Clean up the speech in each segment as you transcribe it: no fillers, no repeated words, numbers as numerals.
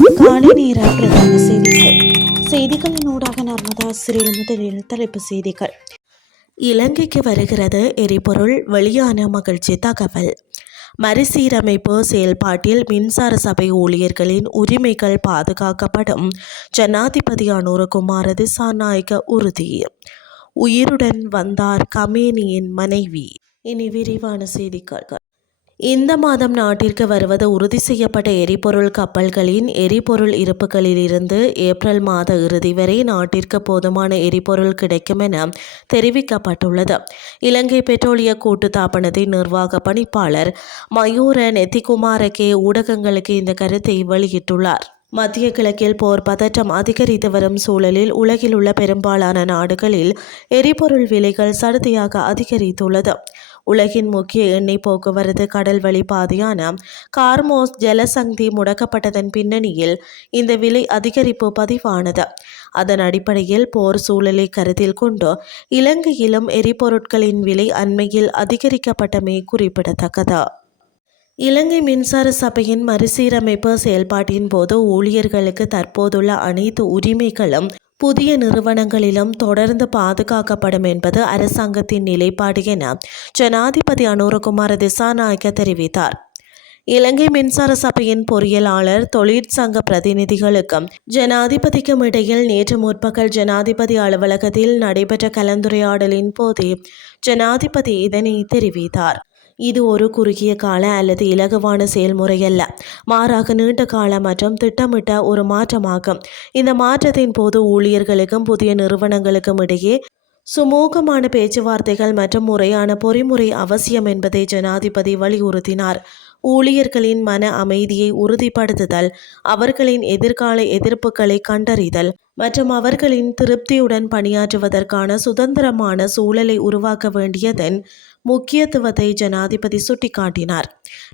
காலை நேர பிரதான செய்திகளின் ஊடாக நர்மதா சிறில் முதலில் தலைப்பு செய்திகள். இலங்கைக்கு வருகிறது எரிபொருள், வெளியான மகிழ்ச்சி தகவல். மறுசீரமைப்பு செயல்பாட்டில் மின்சார சபை ஊழியர்களின் உரிமைகள் பாதுகாக்கப்படும், ஜனாதிபதி அனுரகுமார திசாநாயக்க உறுதி. உயிருடன் வந்தார் கமேனியின் மனைவி. இனி விரிவான செய்திகள். இந்த மாதம் நாட்டிற்கு வருவது உறுதி செய்யப்பட்ட எரிபொருள் கப்பல்களின் எரிபொருள் இருப்புகளிலிருந்து ஏப்ரல் மாத இறுதி வரை நாட்டிற்கு போதுமான எரிபொருள் கிடைக்கும் என தெரிவிக்கப்பட்டுள்ளது. இலங்கை பெட்ரோலிய கூட்டுத்தாபனத்தின் நிர்வாக பணிப்பாளர் மயூர நெத்திகுமாரகே ஊடகங்களுக்கு இந்த கருத்தை வெளியிட்டுள்ளார். மத்திய கிழக்கில் போர் பதற்றம் அதிகரித்து வரும் சூழலில் உலகில் உள்ள பெரும்பாலான நாடுகளில் எரிபொருள் விலைகள் சடுதியாக அதிகரித்துள்ளது. உலகின் முக்கிய எண்ணெய் போக்குவரத்து கடல் வழி பாதையான கார்மோஸ் ஜலசந்தி முடக்கப்பட்டதன் பின்னணியில் இந்த விலை அதிகரிப்பு பதிவானது. அதன் அடிப்படையில் போர் சூழலை கருத்தில் கொண்டு இலங்கையிலும் எரிபொருட்களின் விலை அண்மையில் அதிகரிக்கப்பட்டமை குறிப்பிடத்தக்கது. இலங்கை மின்சார சபையின் மறுசீரமைப்பு செயல்பாட்டின் போது ஊழியர்களுக்கு தற்போதுள்ள அனைத்து உரிமைகளும் புதிய நிறுவனங்களிலும் தொடர்ந்து பாதுகாக்கப்படும் என்பது அரசாங்கத்தின் நிலைப்பாடு என ஜனாதிபதி அனுரகுமார திசாநாயக்க தெரிவித்தார். இலங்கை மின்சார சபையின் பொறியியலாளர் தொழிற்சங்க பிரதிநிதிகளுக்கும் ஜனாதிபதிக்கும் இடையில் நேற்று முற்பகல் ஜனாதிபதி அலுவலகத்தில் நடைபெற்ற கலந்துரையாடலின் போதே ஜனாதிபதி இதனை தெரிவித்தார். இது ஒரு குறுகிய கால அல்லது இலகுவான செயல்முறையல்ல, மாறாக நீண்ட கால மற்றும் திட்டமிட்ட ஒரு மாற்றமாகும். இந்த மாற்றத்தின் போது ஊழியர்களுக்கும் புதிய நிறுவனங்களுக்கும் இடையே சுமூகமான பேச்சுவார்த்தைகள் மற்றும் முறையான பொறிமுறை அவசியம் என்பதை ஜனாதிபதி வலியுறுத்தினார். ஊழியர்களின் மன அமைதியை உறுதிப்படுத்துதல், அவர்களின் எதிர்கால எதிர்ப்புகளை கண்டறிதல் மற்றும் அவர்களின் திருப்தியுடன் பணியாற்றுவதற்கான சுதந்திரமான சூழலை உருவாக்க வேண்டியதன் முக்கியத்துவத்தை ஜனாதிபதி சுட்டிக்காட்டினார்.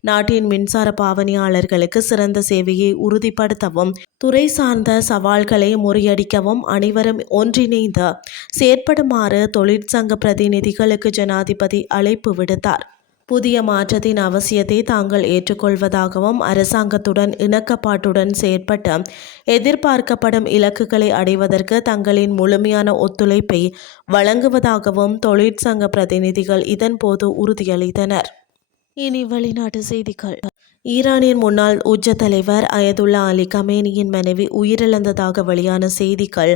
நாட்டின் மின்சார பாவனையாளர்களுக்கு சிறந்த சேவையை உறுதிப்படுத்தவும், துறை சார்ந்த சவால்களை முறியடிக்கவும் அனைவரும் ஒன்றிணைந்து செயற்படுமாறு தொழிற்சங்க பிரதிநிதிகளுக்கு ஜனாதிபதி அழைப்பு விடுத்தார். புதிய மாற்றத்தின் அவசியத்தை தாங்கள் ஏற்றுக்கொள்வதாகவும் அரசாங்கத்துடன் இணக்கப்பாட்டுடன் செயற்பட்டு எதிர்பார்க்கப்படும் இலக்குகளை அடைவதற்கு தங்களின் முழுமையான ஒத்துழைப்பை வழங்குவதாகவும் தொழிற்சங்க பிரதிநிதிகள் இதன்போது உறுதியளித்தனர். இனி வெளிநாட்டு செய்திகள். ஈரானின் முன்னாள் உச்ச தலைவர் அயதுல்லா அலி கமேனியின் மனைவி உயிரிழந்ததாக வெளியான செய்திகள்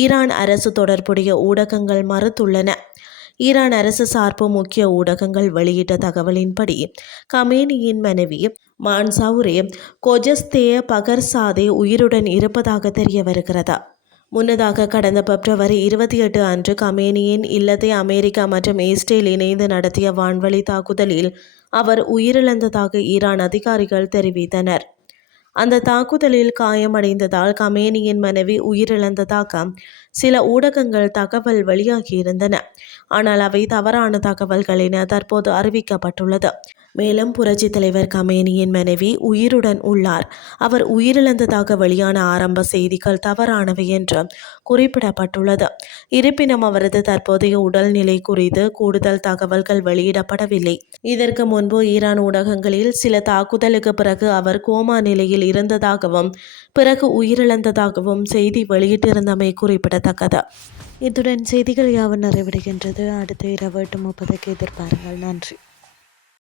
ஈரான் அரசு தொடர்புடைய ஊடகங்கள் மறுத்துள்ளன. ஈரான் அரசு சார்பு முக்கிய ஊடகங்கள் வெளியிட்ட தகவலின்படி கமேனியின் மனைவி மான்சவுரே கொஜஸ்தே பகர்சாதே உயிருடன் இருப்பதாக தெரிய வருகிறது. முன்னதாக கடந்த பிப்ரவரி 28 அன்று கமேனியின் இல்லத்தை அமெரிக்கா மற்றும் இஸ்ரேல் இணைந்து நடத்திய வான்வழி தாக்குதலில் அவர் உயிரிழந்ததாக ஈரான் அதிகாரிகள் தெரிவித்தனர். அந்த தாக்குதலில் காயமடைந்ததால் கமேனியின் மனைவி உயிரிழந்ததாக சில ஊடகங்கள் தகவல் வெளியாகியிருந்தன. ஆனால் அவை தவறான தகவல்கள் என தற்போது அறிவிக்கப்பட்டுள்ளது. மேலும் புரட்சி தலைவர் கமேனியின் மனைவி உயிருடன் உள்ளார், அவர் உயிரிழந்ததாக வெளியான ஆரம்ப செய்திகள் தவறானவை என்று குறிப்பிடப்பட்டுள்ளது. இருப்பினும் அவரது தற்போதைய உடல்நிலை குறித்து கூடுதல் தகவல்கள் வெளியிடப்படவில்லை. இதற்கு முன்பு ஈரான் ஊடகங்களில் சில தாக்குதலுக்கு பிறகு அவர் கோமா நிலையில் இருந்ததாகவும் பிறகு உயிரிழந்ததாகவும் செய்தி வெளியிட்டிருந்தமை குறிப்பிடத்தக்கது. இத்துடன் செய்திகள் யாவும் நிறைவடைகின்றது. அடுத்த இரவு 8:30 எதிர்பாருங்கள். நன்றி.